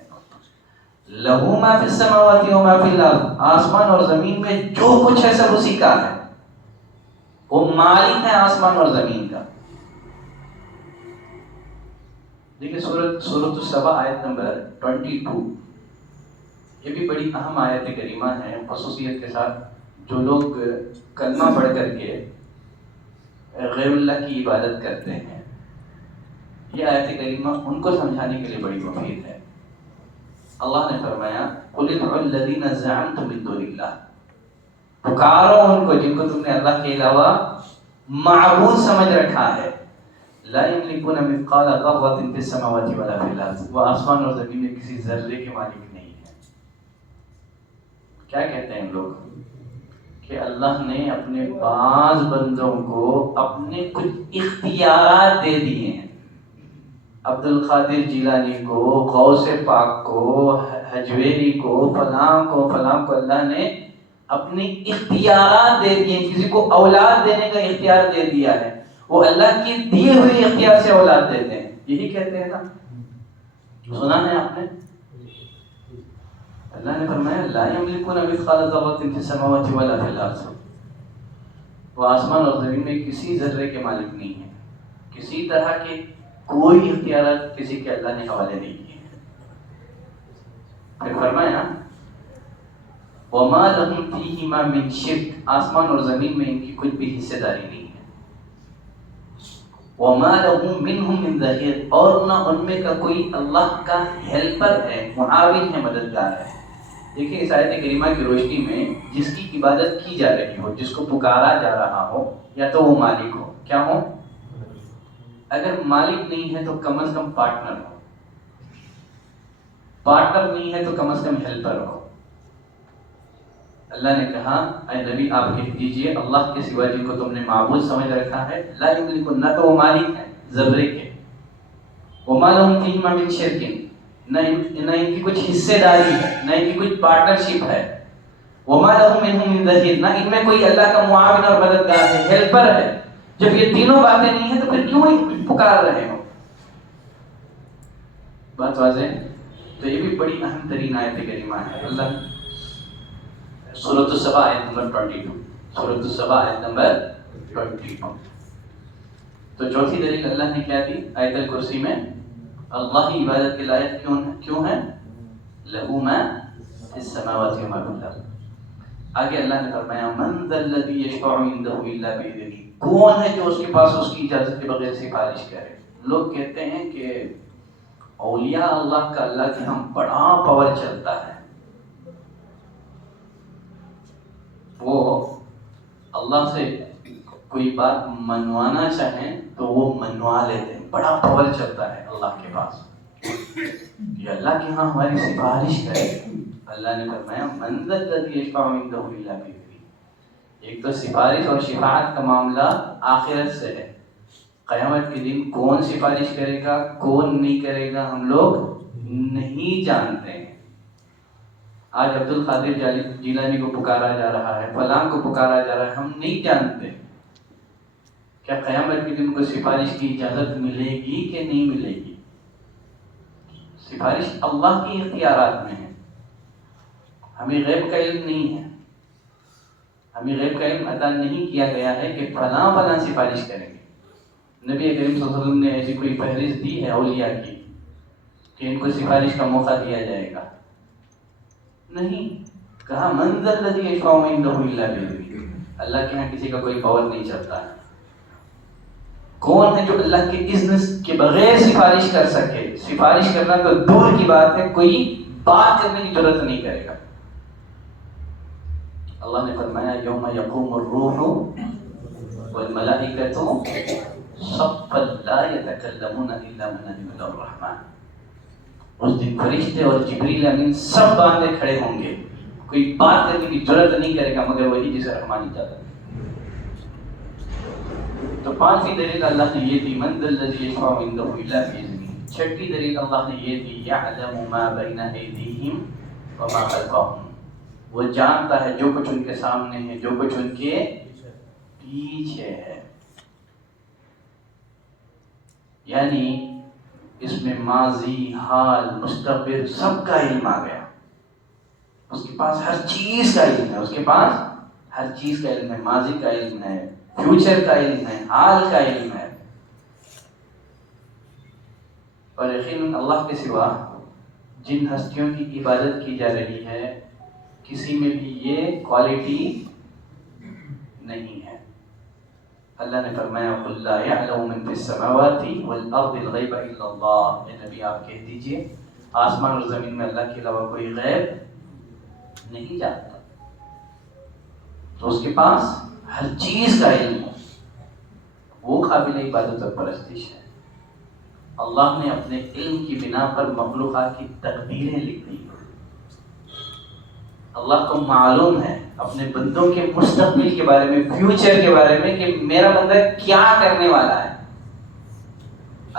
لہو ما فی السماوات و ما فی الارض، آسمان اور زمین میں جو کچھ ہے سب اسی کا ہے، وہ مالک ہے آسمان اور زمین کا۔ دیکھیں سورۃ السبا آیت نمبر 22، یہ بھی بڑی اہم آیت کریمہ ہے، خصوصیت کے ساتھ جو لوگ کلمہ پڑھ کر کے غیر اللہ کی عبادت کرتے ہیں، یہ آیت کریمہ ان کو سمجھانے کے لیے بڑی مفید ہے۔ اللہ نے فرمایا قل ادعوا الذین زعمتم من دون اللہ، پکارو ان کو جن کو تم نے اللہ کے علاوہ معبود سمجھ رکھا ہے۔ لا یملکون مثقال ذرۃ فی السماوات ولا فی الارض، وہ آسمان اور زمین میں کسی ذرے کے مالک نہیں ہے۔ کیا کہتے ہیں لوگ کہ اللہ نے اپنے بعض بندوں کو اپنے کچھ اختیارات دے دیے ہیں۔ عبد القادر جیلانی کو، غوث پاک کو، حجویری کو، فلاں کو اللہ نے اپنی اختیارات دے دیے۔ کسی کو اولاد دینے کا اختیار دے دیا ہے، وہ اللہ کی دیے ہوئی اختیار سے اولاد دیتے ہیں، یہی کہتے ہیں نا، سنا ہے آپ نے؟ اللہ نے فرمایا لا یملکون مثقال ذرۃ فی السماوات ولا فی الارض، وہ آسمان اور زمین میں کسی ذرے کے مالک نہیں ہے، کسی طرح کے کوئی اختیارات کسی کے اللہ نے حوالے نہیں کیے ہیں۔ پھر فرمایا وَمَا لَهُمْ فِيهِمَا مِنْ شِرْكٍ، آسمان اور زمین میں ان کی کچھ بھی حصے داری نہیں ہے۔ وَمَا لَهُمْ مِنْهُمْ مِنْ ظَهِيرٍ، اور نہ ان میں کا کوئی اللہ کا ہیلپر ہے، معاون ہے، مددگار ہے۔ دیکھیں اس آیت کریمہ کی روشنی میں جس کی عبادت کی جا رہی ہو، جس کو پکارا جا رہا ہو، یا تو وہ مالک ہو، کیا ہو؟ اگر مالک نہیں ہے تو کم از کم پارٹنر ہو، پارٹنر نہیں ہے تو کم از کم ہیلپر ہو۔ اللہ نے کہا اے نبی آپ کہہ دیجئے اللہ کے سوا جن کو تم نے معبود سمجھ رکھا ہے، لا یملکون، نہ تو وہ مالک ہے ذرے کے، وما لهم فیہما من شرک، نہ ان کی کچھ حصے داری ہے، نہ ان کی کچھ پارٹنرشپ ہے، وما لهم منہم من ظہیر، نہ ان میں کوئی اللہ کا معاون اور مددگار ہے، ہیلپر ہے۔ جب یہ تینوں باتیں نہیں ہیں تو پھر کیوں پکار رہے ہو؟ بات واضح ہے؟ تو یہ بھی بڑی اہم ترین آیت کریمہ ہے۔ اللہ سورۃ السبا آیت نمبر 22، سورۃ السبا آیت نمبر 22۔ تو چوتھی دلیل اللہ نے کیا دی آیت الکرسی میں؟ اللہ کی عبادت کے لائق کیوں ہے؟ لہو ما فی السماوات و ما فی الارض۔ آگے اللہ نے فرمایا من ذا الذی یشفع عنده الا باذنہ، کون ہے جو اس کے پاس اس کی اجازت کے بغیر سفارش کرے؟ لوگ کہتے ہیں کہ اولیاء اللہ کا اللہ کے ہم بڑا پاور چلتا ہے، وہ اللہ سے کوئی بات منوانا چاہیں تو وہ منوا لیتے ہیں، بڑا پاور چلتا ہے اللہ کے پاس، یہ اللہ کے ہاں ہماری سفارش کرے۔ اللہ نے فرمایا من ذا الذی یشفع عنده الا باذنہ۔ ایک تو سفارش اور شفاعت کا معاملہ آخرت سے ہے، قیامت کے دن کون سفارش کرے گا کون نہیں کرے گا ہم لوگ نہیں جانتے ہیں۔ آج عبد القادر جیلانی کو پکارا جا رہا ہے، فلاں کو پکارا جا رہا ہے، ہم نہیں جانتے کیا قیامت کے دن کو سفارش کی اجازت ملے گی کہ نہیں ملے گی۔ سفارش اللہ کی اختیارات میں ہے، ہمیں غیب کا علم نہیں ہے، ہمیں غیب کا علم عطا نہیں کیا گیا ہے کہ فلاں فلاں سفارش کریں گے، نبی کریم صلی اللہ علیہ وسلم نے ایسی کوئی فہرست دی ہے اولیاء کی کہ ان کو سفارش کا موقع دیا جائے گا؟ نہیں. کہا من ذا الذی یشفع عنده الا باذنہ، اللہ کے یہاں کسی کا کوئی پاور نہیں چلتا ہے. کون ہے جو اللہ کے اذن کے بغیر سفارش کر سکے؟ سفارش کرنا تو دور کی بات ہے، کوئی بات کرنے کی ضرورت نہیں کرے گا. اللہ نے فرمایا یوم یقوم الروح والملائکۃ صفا لا یتکلمون الا من اذن الرحمن. اس دن فرشتے اور جبریل امین سب باندھے کھڑے ہوں گے، کوئی بات کرنے کی ضرورت نہیں کرے گا مگر وہی جسے رحمان اجازت. تو پانچویں دلیل اللہ نے یہ دی من ذا الذی یشفع عنده الا باذنہ. چھٹی دلیل اللہ نے یہ دی یعلم ما بین ایدیہم وما خلفہم. وہ جانتا ہے جو کچھ ان کے سامنے ہے، جو کچھ ان کے پیچھے ہے. یعنی اس میں ماضی، حال، مستقبل سب کا علم آ گیا. اس کے پاس ہر چیز کا علم ہے، اس کے پاس ہر چیز کا علم ہے. ماضی کا علم ہے، فیوچر کا علم ہے، حال کا علم ہے. اور یقیناً اللہ کے سوا جن ہستیوں کی عبادت کی جا رہی ہے کسی میں بھی یہ کوالٹی نہیں ہے. اللہ نے فرمایا قل لا يعلم من في السماوات والارض الغیب الا اللہ. اے نبی آپ کہہ دیجئے آسمان اور زمین میں اللہ کے علاوہ کوئی غیب نہیں جانتا. تو اس کے پاس ہر چیز کا علم ہے، وہ قابل عبادت اور پرستش ہے. اللہ نے اپنے علم کی بنا پر مخلوقات کی تقدیریں لکھ دی. اللہ کو معلوم ہے اپنے بندوں کے مستقبل کے بارے میں، فیوچر کے بارے میں کہ میرا بندہ کیا کرنے والا ہے.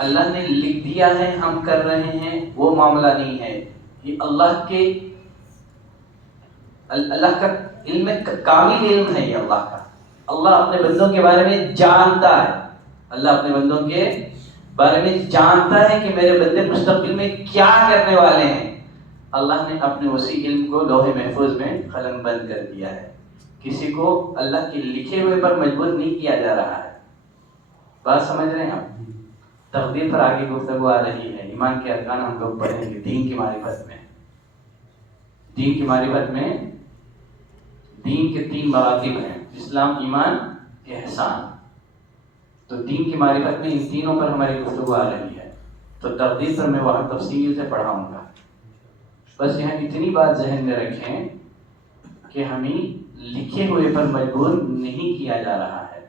اللہ نے لکھ دیا ہے، ہم کر رہے ہیں، وہ معاملہ نہیں ہے. یہ اللہ کا علم کامل علم ہے. یہ اللہ کا، اللہ اپنے بندوں کے بارے میں جانتا ہے. اللہ اپنے بندوں کے بارے میں جانتا ہے کہ میرے بندے مستقبل میں کیا کرنے والے ہیں. اللہ نے اپنے اسی علم کو لوح محفوظ میں قلم بند کر دیا ہے. کسی کو اللہ کے لکھے ہوئے پر مجبور نہیں کیا جا رہا ہے. بات سمجھ رہے ہیں آپ؟ تقدیر پر آگے گفتگو آ رہی ہے. ایمان کے ارکان ہم لوگ پڑھیں گے دین کی معرفت میں. دین کی معرفت میں دین کے 3 مراتب ہیں: اسلام، ایمان، احسان. تو دین کی معرفت میں ان تینوں پر ہماری گفتگو آ رہی ہے. تو تقدیر پر میں وہاں تفصیل سے پڑھاؤں گا. بس یہاں اتنی بات ذہن میں رکھیں کہ ہمیں لکھے ہوئے پر مجبور نہیں کیا جا رہا ہے.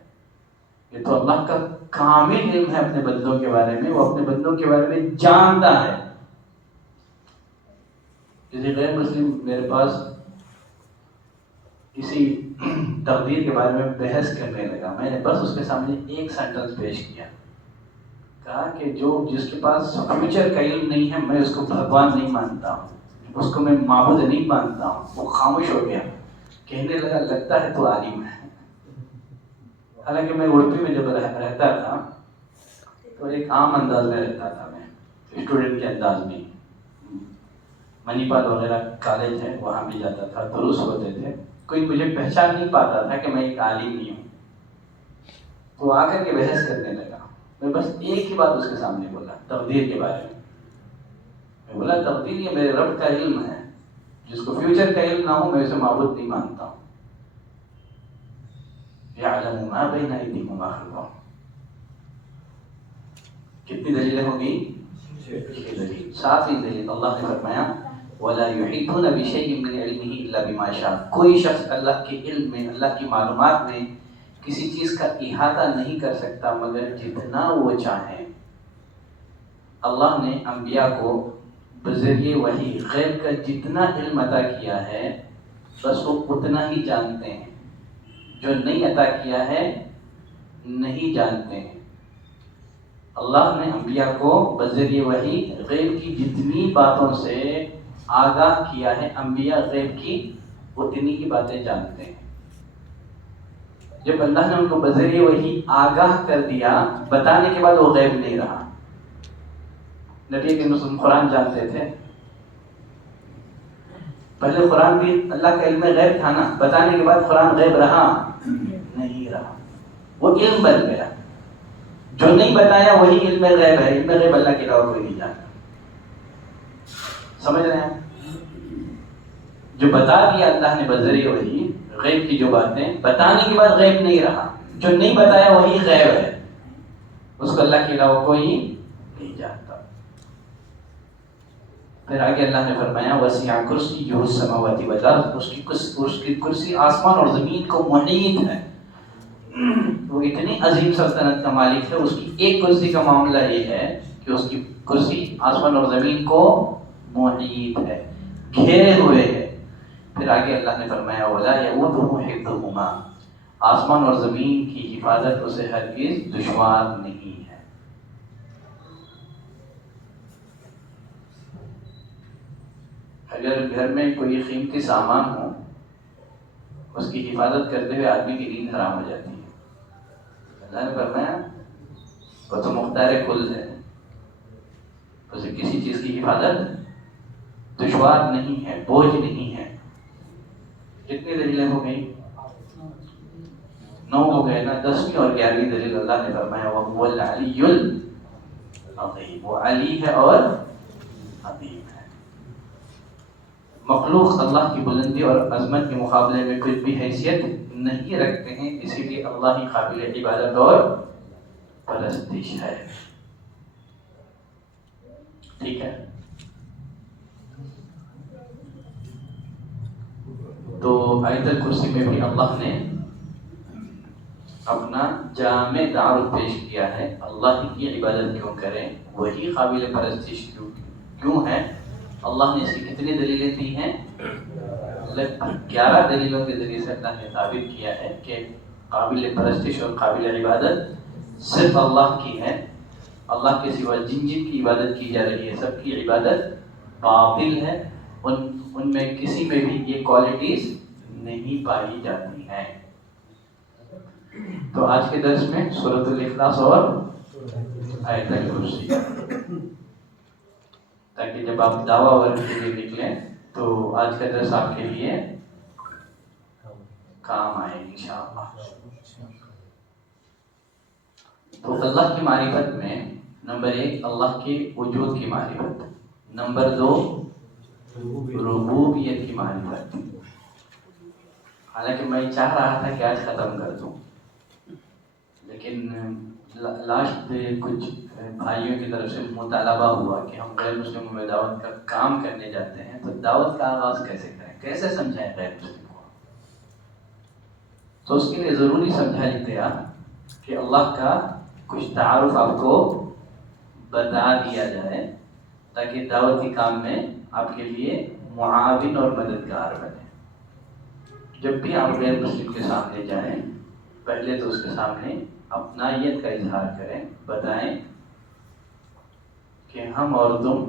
یہ تو اللہ کا کامل علم ہے اپنے بندوں کے بارے میں. وہ اپنے بندوں کے بارے میں جانتا ہے. کسی غیر مسلم میرے پاس کسی تقدیر کے بارے میں بحث کرنے لگا. میں نے بس اس کے سامنے ایک سینٹنس پیش کیا. کہا کہ جس کے پاس فیوچر کا علم نہیں ہے میں اس کو بھگوان نہیں مانتا ہوں، اس کو میں معبود نہیں مانتا ہوں. وہ خاموش ہو گیا. کہنے لگا لگتا ہے تو عالم ہے. حالانکہ میں اردو میں جب رہتا تھا تو ایک عام انداز میں رہتا تھا. میں اسٹوڈنٹ کے انداز میں منی پال وغیرہ کالج ہے وہاں بھی جاتا تھا، دروس ہوتے تھے. کوئی مجھے پہچان نہیں پاتا تھا کہ میں ایک عالم نہیں ہوں. تو آ کر کے بحث کرنے لگا. میں بس ایک ہی بات اس کے سامنے بولا تقدیر کے بارے میں. میں بولا تقدیر یہ میرے رب کا علم ہے. جس کو فیوچر کا علم نہ ہو میں اسے معبود نہیں مانتا ہوں. یعلم ما بین ایدیہم وما خلفہم. کتنی دلیلیں ہوگی؟ 6 دلیل. 7ویں دلیل اللہ نے فرمایا وَلَا يُحِيطُونَ بِشَيْءٍ مِّنْ عِلْمِهِ إِلَّا بِمَا شَاءَ. کوئی شخص اللہ کے علم میں، اللہ کی معلومات میں کسی چیز کا احاطہ نہیں کر سکتا مگر جتنا وہ چاہیں. اللہ نے انبیاء کو بذریعے وحی غیب کا جتنا علم عطا کیا ہے بس وہ اتنا ہی جانتے ہیں. جو نہیں عطا کیا ہے نہیں جانتے ہیں. اللہ نے انبیاء کو بذریعے وحی غیب کی جتنی باتوں سے آگاہ کیا ہے، انبیاء غیب کی اتنی ہی باتیں جانتے ہیں. جب اللہ نے ان کو بذریعے وحی آگاہ کر دیا بتانے کے بعد وہ غیب نہیں رہا. نبی کے مسلم قرآن جانتے تھے. پہلے قرآن بھی اللہ کا علم غیب تھا نا، بتانے کے بعد قرآن غیب رہا نہیں رہا، وہ علم بن گیا. جو نہیں بتایا وہی علم غیب ہے، علم غیب اللہ کے علاوہ کوئی نہیں جانتا. سمجھ رہے ہیں؟ جو بتا دیا اللہ نے بذریعہ وہی غیب کی جو باتیں بتانے کے بعد غیب نہیں رہا، جو نہیں بتایا وہی غیب ہے، اس کو اللہ کے علاوہ کوئی نہیں جانتا. پھر آگے اللہ نے فرمایا وسیع کرسیہ السماوات والارض، اس کی کرسی آسمان اور زمین کو محیط ہے. وہ اتنی عظیم سلطنت کا مالک ہے، اس کی ایک کرسی کا معاملہ یہ ہے کہ اس کی کرسی آسمان اور زمین کو محیط ہے، گھیرے ہوئے ہے. پھر آگے اللہ نے فرمایا ولا یؤودہ حفظہما، آسمان اور زمین کی حفاظت اسے ہرگز دشوار نہیں ہے. اگر گھر میں کوئی قیمتی سامان ہو، اس کی حفاظت کرتے ہوئے آدمی کی نیند حرام ہو جاتی ہے. اللہ نے فرمایا وہ تو مختار کل ہے، اسے کسی چیز کی حفاظت دشوار نہیں ہے، بوجھ نہیں ہے. کتنی دلیلیں ہو گئی؟ 9 ہو گئے نا. 10ویں اور 11ویں دلیل اللہ نے فرمایا وَهُوَ الْعَلِيُّ الْعَظِيمُ، وہ علی ہے اور عظیم ہے. مخلوق اللہ کی بلندی اور عظمت کے مقابلے میں کچھ بھی حیثیت نہیں رکھتے ہیں، اسی لیے اللہ ہی قابل عبادت اور پرستش ہے. ٹھیک ہے؟ تو آیت الکرسی میں بھی اللہ نے اپنا جامع تعارف پیش کیا ہے. اللہ ہی کی عبادت کیوں کریں، وہی قابل پرستش کیوں ہے. اللہ نے اس کی کتنی دلیلیں دی ہیں؟ 11 دلیلوں کے ذریعے سے اللہ نے ثابت کیا ہے کہ قابل پرستش اور قابل عبادت صرف اللہ کی ہے. اللہ کے سوا جن کی عبادت کی جا رہی ہے سب کی عبادت باطل ہے، ان میں کسی میں بھی یہ کوالٹیز نہیں پائی جاتی ہیں. تو آج کے درس میں سورۃ الاخلاص اور آیت الکرسی، تاکہ جب آپ دعویٰ ورک کے لیے نکلیں تو آج کا درس آپ کے لیے کام آئے انشاءاللہ. تو اللہ کی معرفت میں نمبر 1 اللہ کے وجود کی معرفت، نمبر 2 ربوبیت کی معرفت. حالانکہ میں چاہ رہا تھا کہ آج ختم کر دوں، لیکن لاسٹ پہ کچھ بھائیوں کی طرف سے مطالبہ ہوا کہ ہم غیر مسلموں میں دعوت کا کام کرنے جاتے ہیں، تو دعوت کا آغاز کیسے کریں، کیسے سمجھائیں غیر مسلم کو. تو اس کے لیے ضروری سمجھا لیتے آپ کہ اللہ کا کچھ تعارف آپ کو بتا دیا جائے، تاکہ دعوتی کام میں آپ کے لیے معاون اور مددگار بنے. جب بھی آپ غیر مسلم کے سامنے جائیں، پہلے تو اس کے سامنے اپنائیت کا اظہار کریں، بتائیں کہ ہم اور تم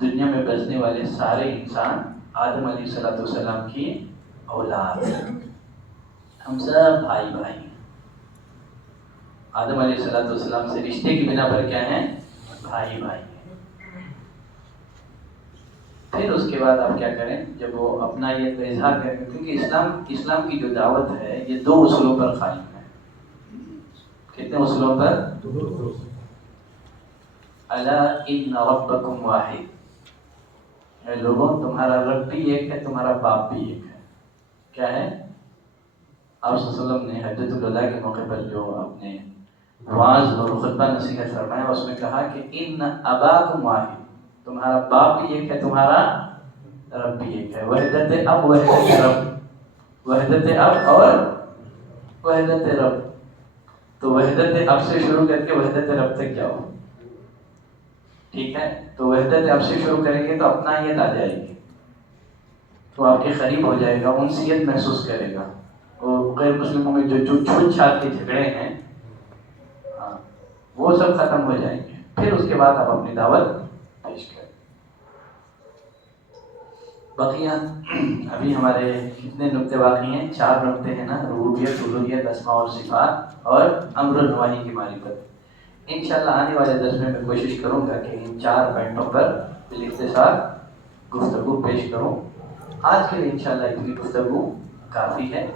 دنیا میں بسنے والے سارے انسان آدم علیہ السلام کی اولاد ہیں. ہم سب بھائی بھائی ہیں. آدم علیہ السلام سے رشتے کی بنا پر کیا ہیں؟ بھائی بھائی ہیں. پھر اس کے بعد آپ کیا کریں، جب وہ اپنا یہ اظہار کریں، کیونکہ اسلام کی جو دعوت ہے یہ 2 اصولوں پر قائم ہے. کتنے اصولوں پر؟ الا ان ربکم واحد، اے لوگوں تمہارا رب بھی ایک ہے، تمہارا باپ بھی ایک ہے. کیا ہے؟ آپ صلی اللہ علیہ وسلم نے حجۃ الوداع کے موقع پر جو اپنے وعظ اور خطبہ نصیحت فرمایا، اس میں کہا کہ ان اباکم واحد، تمہارا باپ بھی ایک ہے، تمہارا رب بھی ایک ہے. وحدت اب وحدت رب، وحدت اب اور وحدت رب. تو وحدت اب سے شروع کر کے وحدت رب تک جاؤ. ٹھیک ہے؟ تو وحدت اب سے شروع کریں گے تو اپنائیت آ جائے گی، تو آپ کے قریب ہو جائے گا، انسیت محسوس کرے گا. اور غیر مسلموں میں جو چھوٹ چھات کے جھگڑے ہیں وہ سب ختم ہو جائیں گے. پھر اس کے بعد آپ اپنی دعوت پیش کریں. بقیہ ابھی ہمارے کتنے نقطے باقی ہیں؟ 4 نقطے ہیں نا، ربوبیت، الوہیت، اسماء اور صفات اور امر و نواہی کی معرفت. انشاءاللہ آنے والے درس میں کوشش کروں گا کہ ان 4 پوائنٹوں پر باختصار گفتگو پیش کروں. آج کے لیے انشاءاللہ اتنی گفتگو کافی ہے.